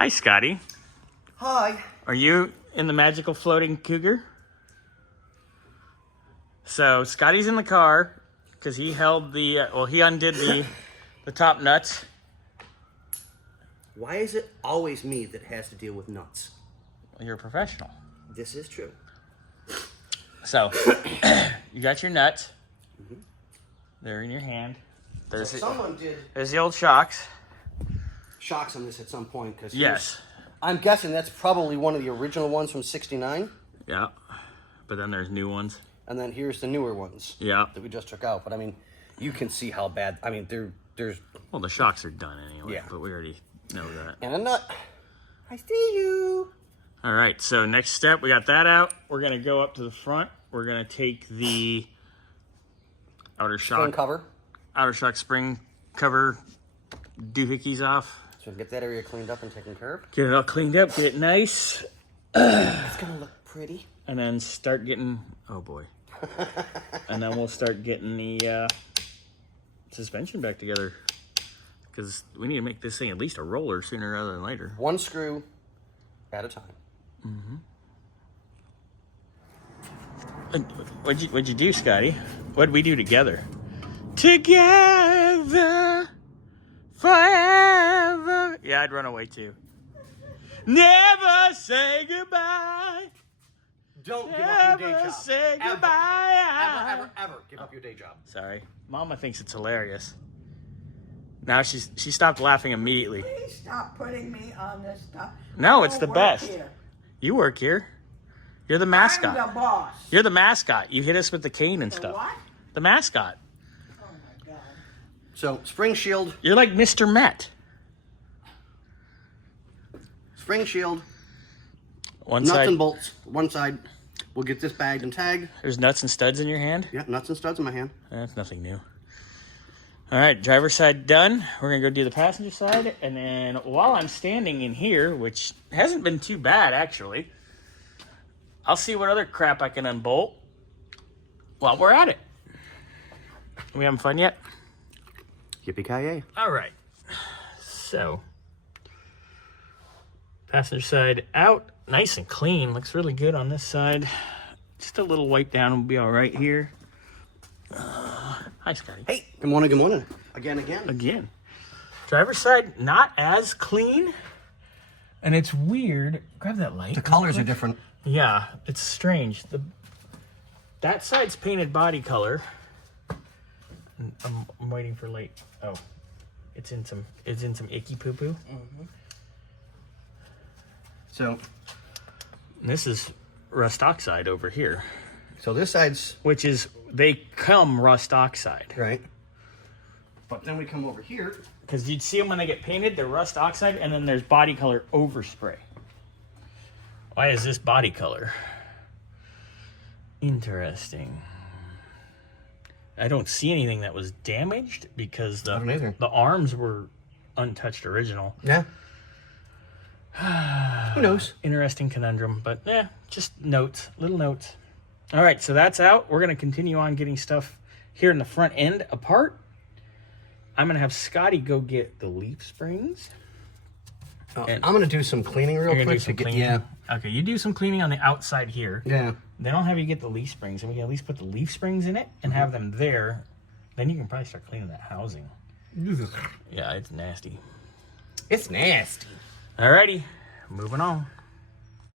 Hi, Scotty. Hi. Are you in the magical floating Cougar? So Scotty's in the car because he held the, he undid the top nuts. Why is it always me that has to deal with nuts? Well, you're a professional. This is true. So you got your nuts. They're in your hand. There's Someone did there's the old shocks. shocks on this at some point. Cause Yes. I'm guessing that's probably one of the original ones from '69. Yeah. But then there's new ones. And then here's the newer ones. Yeah. That we just took out. But I mean, you can see how bad. I mean, there's. Well, the shocks are done anyway. Yeah. But we already know that. And a nut. I see you. All right. So next step, we got that out. We're gonna go up to the front. We're gonna take the outer shock spring cover doohickeys off. So get that area cleaned up and taken care of. Get it all cleaned up. Get it nice. It's gonna look pretty. And then start getting. Oh boy. And then we'll start getting the suspension back together, because we need to make this thing at least a roller sooner rather than later. One screw at a time. What'd you do, Scotty? What'd we do together? Together forever. Yeah, I'd run away too. Never say goodbye. Don't give up your day Never job. say Ever. goodbye. Ever give up your day job. Sorry. Mama thinks it's hilarious. Now she stopped laughing immediately. Please stop putting me on this stuff. No, I it's don't the work best. here. You work here. You're the mascot. I'm the boss. You're the mascot. You hit us with the cane and The stuff. what? The mascot. Oh my God. So spring shield, You're like Mr. Met. One nuts side. and bolts. One side. We'll get this bagged and tagged. There's nuts and studs in your hand. Yeah, nuts and studs in my hand. That's nothing new. All right, driver's side done. We're gonna go do the passenger side, and then while I'm standing in here, which hasn't been too bad actually, I'll see what other crap I can unbolt while we're at it. We having fun yet? Yippee-ki-yay. All right. So, passenger side out, nice and clean. Looks really good on this side. Just a little wipe down will be all right here. Hi, Scotty. Hey, good morning, good morning. Again. Again. Driver's side, not as clean. And it's weird. Grab that light. The colors are different. Yeah, it's strange. That side's painted body color. I'm waiting for light. Oh, it's in some icky poo poo. So This is rust oxide over here, this side's which is they come rust oxide. right. But then we come over here. Because you'd see them when they get painted, they're rust oxide, and then there's body color overspray. Why is this body color? Interesting. I don't see anything that was damaged because I don't either. the arms were untouched original. Yeah. Who knows? Interesting conundrum, but just notes, little notes. All right, so that's out. We're going to continue on getting stuff here in the front end apart. I'm going to have Scotty go get the leaf springs. I'm gonna do some cleaning real You're gonna quick do some to get cleaning? Okay, you do some cleaning on the outside here. Yeah. Then I'll have you get the leaf springs, and we can at least put the leaf springs in it and have them there. Then you can probably start cleaning that housing. Yeah, it's nasty. It's nasty. Alrighty, moving on.